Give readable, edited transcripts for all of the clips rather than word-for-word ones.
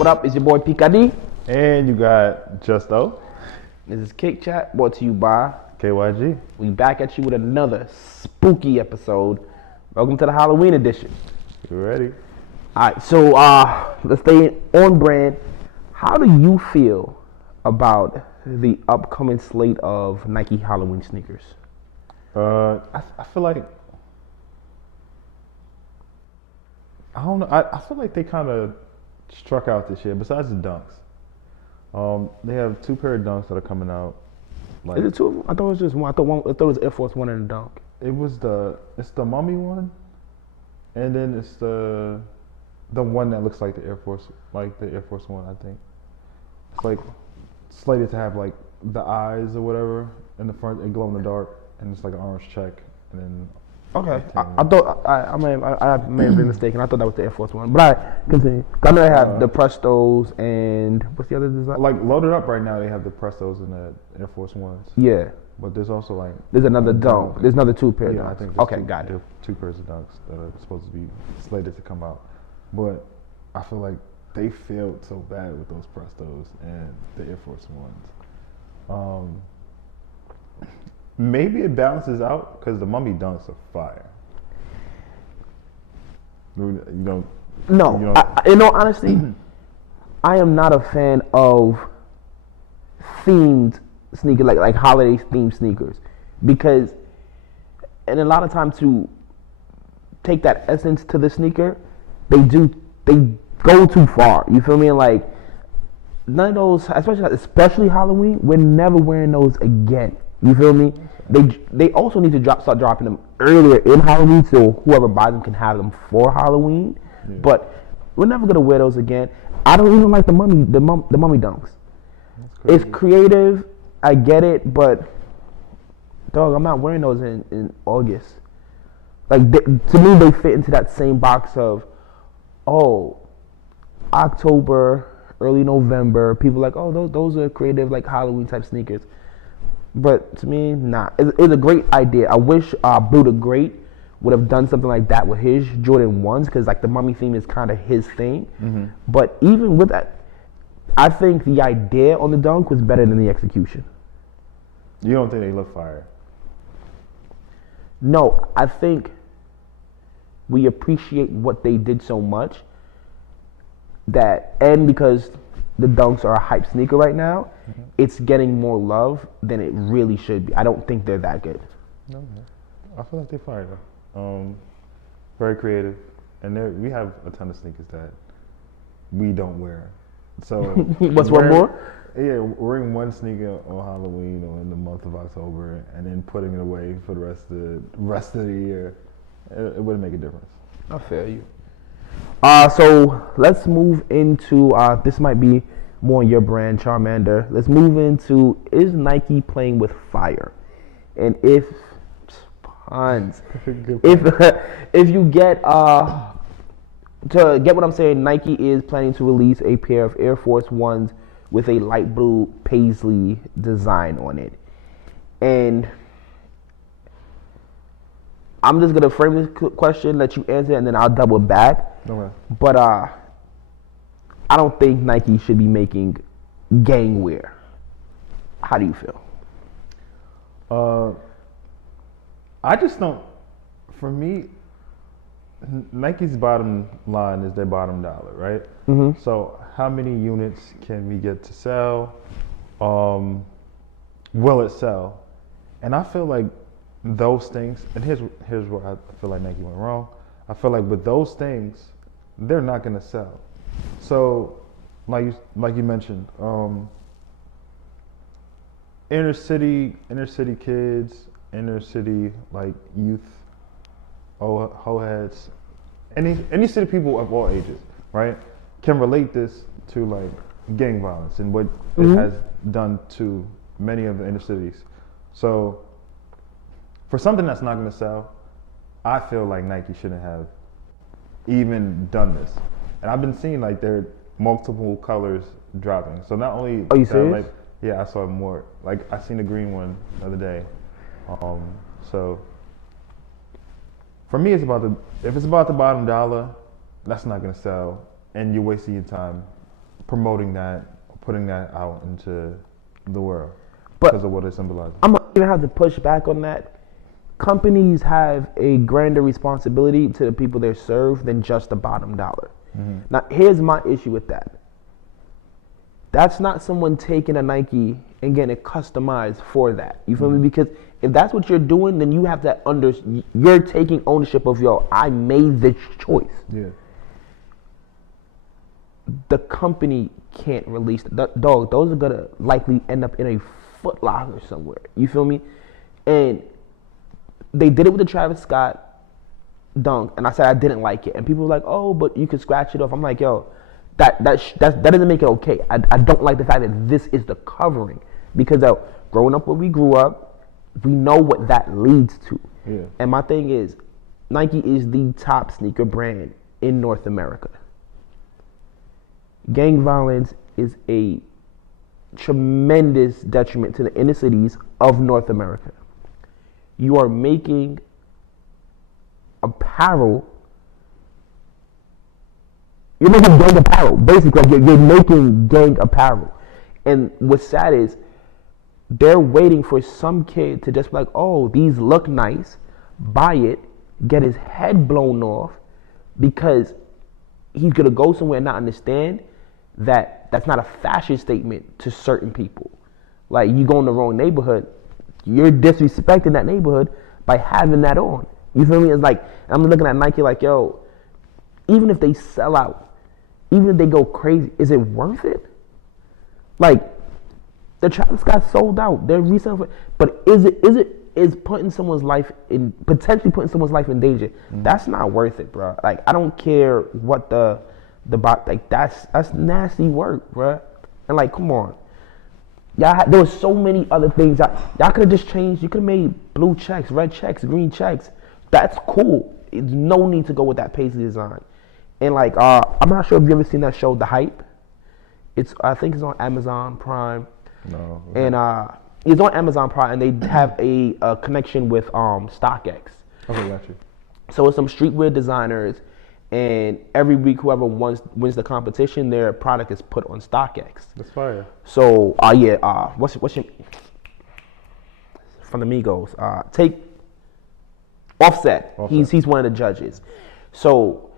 What up? It's your boy Picadi. And you got Justo, This is Kick Chat, brought to you by. KYG. We back at you with another spooky episode. Welcome to the Halloween edition. You ready? All right, so let's stay on brand. How do you feel about the upcoming slate of Nike Halloween sneakers? I feel like I don't know. I feel like they kind of struck out this year. Besides the dunks, they have two pair of dunks that are coming out. Like, Is it two of them? I thought it was just one. I thought it was Air Force One and a dunk. it's the mummy one, and then it's the one that looks like the Air Force One. I think it's like slated to have like the eyes or whatever in the front and glow in the dark, and it's like an orange check, and then. Okay, I thought I may have been mistaken. I thought that was the Air Force One, but I continue. I know they have the Prestos and what's the other design? Like loaded up right now, they have the Prestos and the Air Force Ones. Yeah, But there's also like there's another dunk. There's another two pair. yeah, I dunks. think Okay, got it. two pairs of dunks that are supposed to be slated to come out. But I feel like they failed so bad with those Prestos and the Air Force Ones. Maybe it balances out because the mummy dunks are fire. You know. No, in all honesty, I am not a fan of themed sneakers, like holiday themed sneakers, because, and a lot of times to take that essence to the sneaker, they go too far. You feel me? Like none of those, especially Halloween, we're never wearing those again. You feel me? They also need to start dropping them earlier in Halloween so whoever buys them can have them for Halloween. Yeah. But we're never gonna wear those again. I don't even like the mummy dunks. It's creative, I get it, but dog, I'm not wearing those in August. Like to me, they fit into that same box of October, early November. People like those are creative like Halloween type sneakers. But to me, nah. It's a great idea. I wish Blue the Great would have done something like that with his Jordan 1s because like the mummy theme is kind of his thing. Mm-hmm. But even with that, I think the idea on the dunk was better than the execution. You don't think they look fire? No, I think we appreciate what they did so much that, and because the dunks are a hype sneaker right now, mm-hmm. It's getting more love than it really should be. I don't think they're that good. No, I feel like they're fire though. Very creative, and we have a ton of sneakers that we don't wear. So what's one more? Yeah, wearing one sneaker on Halloween or in the month of October, and then putting it away for the rest of the year, it wouldn't make a difference. I feel you. So let's move into this might be more your brand, Charmander. Let's move into, is Nike playing with fire? And if you get to get what I'm saying, Nike is planning to release a pair of Air Force Ones with a light blue paisley design on it. And I'm just gonna frame this question, let you answer, and then I'll double back. Okay. But I don't think Nike should be making Gangware. How do you feel? I just don't. For me, Nike's bottom line is their bottom dollar, right? Mm-hmm. So how many units can we get to sell? Will it sell? And I feel like those things, and here's where I feel like Nike went wrong. I feel like with those things, they're not going to sell. So, like you mentioned, inner city kids, inner city like youth, ho-heads, any city people of all ages, right, can relate this to like gang violence and what mm-hmm. it has done to many of the inner cities. So, for something that's not going to sell, I feel like Nike shouldn't have even done this. And I've been seeing like there are multiple colors dropping. So not only are you serious? Like, yeah, I saw more. Like I seen the green one the other day. So for me, if it's about the bottom dollar, that's not gonna sell, and you're wasting your time promoting that, putting that out into the world But because of what it symbolizes. I'm gonna even have to push back on that. Companies have a grander responsibility to the people they serve than just the bottom dollar. Now, here's my issue with that. That's not someone taking a Nike and getting it customized for that. You feel me? Because if that's what you're doing, then you have to you're taking ownership of, yo, I made this choice. Yeah. The company can't release dog. Those are gonna likely end up in a Foot Locker somewhere. You feel me? And they did it with the Travis Scott dunk, and I said I didn't like it, and people were like, "Oh, but you could scratch it off." I'm like, "Yo, that doesn't make it okay." I don't like the fact that this is the covering, because growing up where we grew up, we know what that leads to. Yeah. And my thing is, Nike is the top sneaker brand in North America. Gang violence is a tremendous detriment to the inner cities of North America. You are making apparel. You're making gang apparel. Basically, you're making gang apparel. And what's sad is they're waiting for some kid to just be like, oh, these look nice, buy it, get his head blown off, because he's going to go somewhere and not understand that that's not a fashion statement to certain people. Like, you go in the wrong neighborhood, you're disrespecting that neighborhood by having that on. You feel me? It's like, I'm looking at Nike like, yo, even if they sell out, even if they go crazy, is it worth it? Like, the Travis Scott sold out. They're reselling, but is putting someone's life in, potentially putting someone's life in danger? That's not worth it, bro. Like, I don't care what the like, that's nasty work, bro. And like, come on. There was so many other things y'all could have just changed. You could have made blue checks, red checks, green checks. That's cool. It's no need to go with that Paisley design. And like, I'm not sure if you ever seen that show, The Hype. I think it's on Amazon Prime. No. And it's on Amazon Prime, and they have a connection with StockX. Okay, got you. So it's some streetwear designers, and every week whoever wins the competition, their product is put on StockX. That's fire. So what's your from the Migos? Take Offset. He's one of the judges. So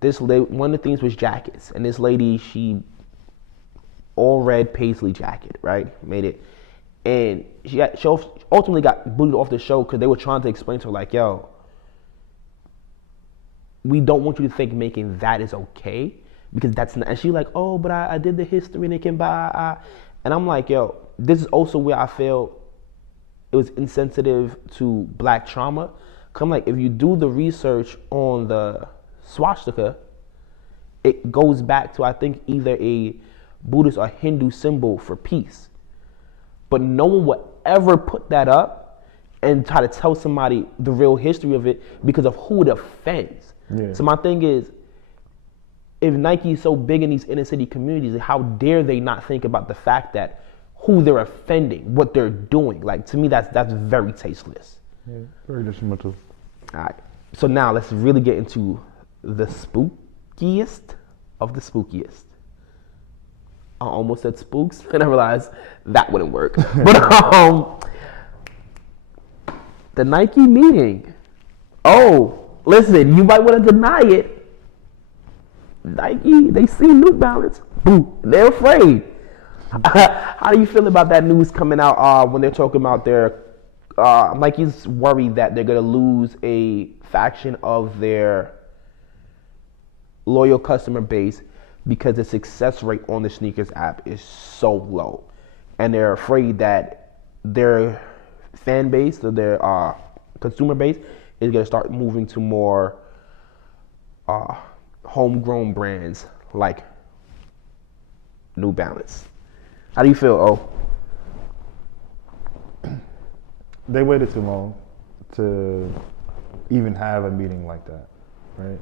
one of the things was jackets, and this lady, she all red Paisley jacket, right? Made it, and she ultimately got booted off the show because they were trying to explain to her like, yo, we don't want you to think making that is okay, because that's not. And she's like, oh, but I did the history and it can buy. And I'm like, yo, this is also where I feel it was insensitive to black trauma. Cause I'm like, if you do the research on the swastika, it goes back to, I think, either a Buddhist or Hindu symbol for peace. But no one would ever put that up and try to tell somebody the real history of it because of who it offends. Yeah. So my thing is, if Nike is so big in these inner city communities, how dare they not think about the fact that who they're offending, what they're doing? Like, to me, that's very tasteless. Yeah, very detrimental. All right. So now let's really get into the spookiest of the spookiest. I almost said spooks, and I realized that wouldn't work. But the Nike meeting. Oh, listen, you might want to deny it. Nike, they see New Balance. Boo, they're afraid. How do you feel about that news coming out when they're talking about their Nike's worried that they're going to lose a faction of their loyal customer base because the success rate on the sneakers app is so low, and they're afraid that their fan base or their consumer base is going to start moving to more homegrown brands like New Balance. How do you feel, They waited too long to even have a meeting like that, right?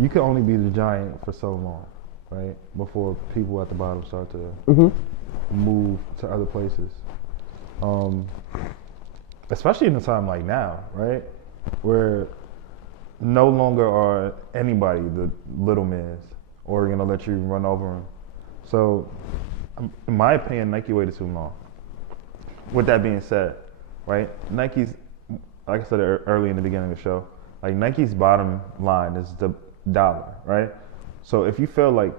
You can only be the giant for so long, right? Before people at the bottom start to move to other places. Especially in a time like now, right? Where no longer are anybody the little mans, or gonna let you run over them. So, in my opinion, Nike waited too long. With that being said, right, Nike's, like I said early in the beginning of the show, like Nike's bottom line is the dollar, right? So if you feel like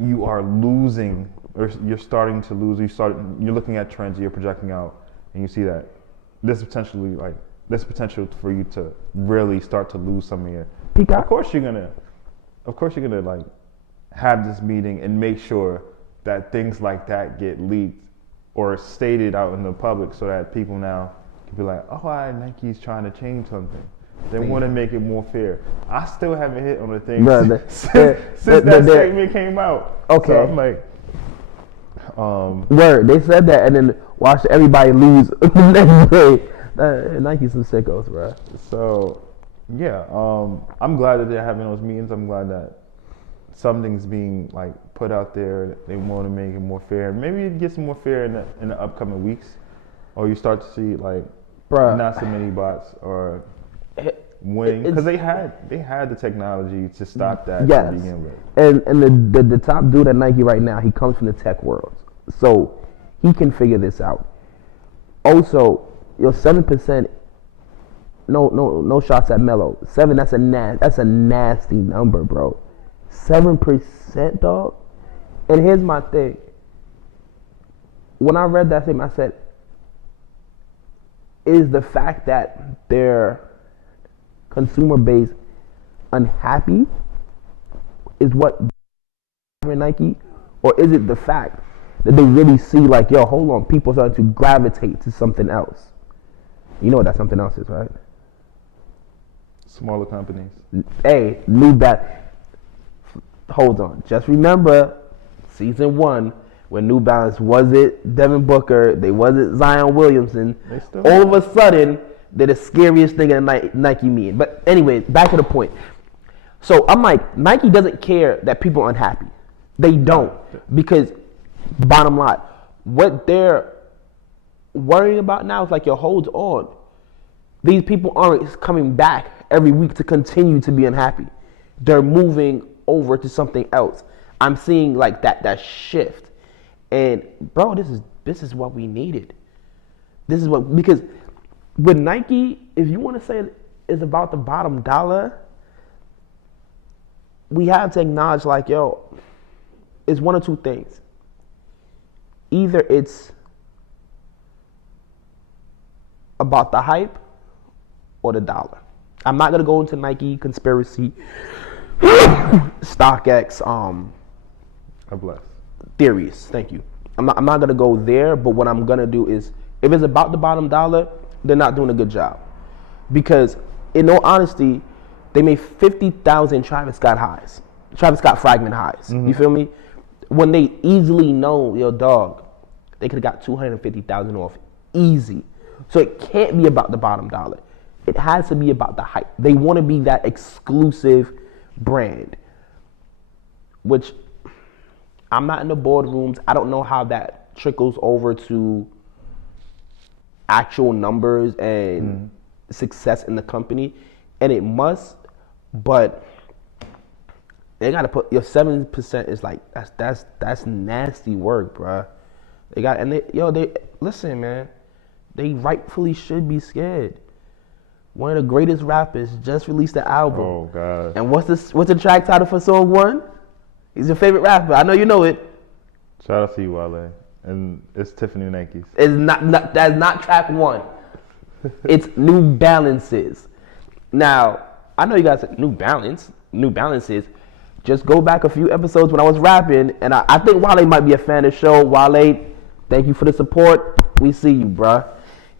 you are losing, or you're starting to lose, you're looking at trends, you're projecting out, and you see that there's potential for you to really start to lose some of your. Of course you're gonna like have this meeting and make sure that things like that get leaked or stated out in the public, so that people now can be like, oh, Nike's trying to change something. They want to make it more fair. I still haven't hit on the thing since that statement came out. Okay. So I'm like, word. They said that and then watched everybody lose the next day. Nike's some sickos, bro. So, yeah. I'm glad that they're having those meetings. I'm glad that something's being like put out there. They want to make it more fair. Maybe it gets more fair in the upcoming weeks, or you start to see like not so many bots or winning, because they had the technology to stop that to begin with. And the top dude at Nike right now, he comes from the tech world, so he can figure this out. Also, 7%. No shots at Melo. 7. That's a nasty number, bro. 7%, dog. And here's my thing. When I read that statement, I said, is the fact that their consumer base unhappy is what Nike, or is it the fact that they really see like, yo, hold on, people starting to gravitate to something else? You know what that something else is, right? Smaller companies. Hey, hold on. Just remember, season 1, when New Balance wasn't Devin Booker, they wasn't Zion Williamson. All of a sudden, they're the scariest thing in Nike meeting. But anyway, back to the point. So I'm like, Nike doesn't care that people are unhappy. They don't, because bottom line, what they're worrying about now is like, yo, hold on. These people aren't coming back every week to continue to be unhappy. They're moving over to something else. I'm seeing like that shift. And bro, this is what we needed. This is what, because with Nike, if you want to say it's about the bottom dollar, we have to acknowledge like, yo, it's one of two things. Either it's about the hype or the dollar. I'm not gonna go into Nike conspiracy, StockX, theories. Thank you. I'm not gonna go there, but what I'm gonna do is, if it's about the bottom dollar, they're not doing a good job. Because in all honesty, they made 50,000 Travis Scott fragment highs. Mm-hmm. You feel me? When they easily know, yo, dog, they could have got 250,000 off easy. So it can't be about the bottom dollar. It has to be about the hype. They want to be that exclusive brand, which I'm not in the boardrooms. I don't know how that trickles over to actual numbers and success in the company, and it must, but they gotta put your 7% is like that's nasty work, bruh. They listen, man. They rightfully should be scared. One of the greatest rappers just released an album. Oh God! And what's the track title for song 1? He's your favorite rapper. I know you know it. Shout out to you, Wale. And it's Tiffany Nikes. It's not that's not track 1. It's New Balances. Now, I know you guys said New Balances. Just go back a few episodes when I was rapping, and I think Wale might be a fan of the show. Wale, thank you for the support. We see you, bruh.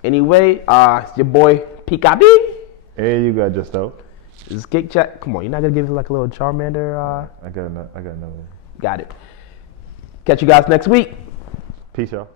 Anyway, it's your boy PKB. Hey, you got just out. This is Kick Chat. Come on, you're not gonna give us like a little Charmander? I got another one. Got it. Catch you guys next week. Peace, y'all.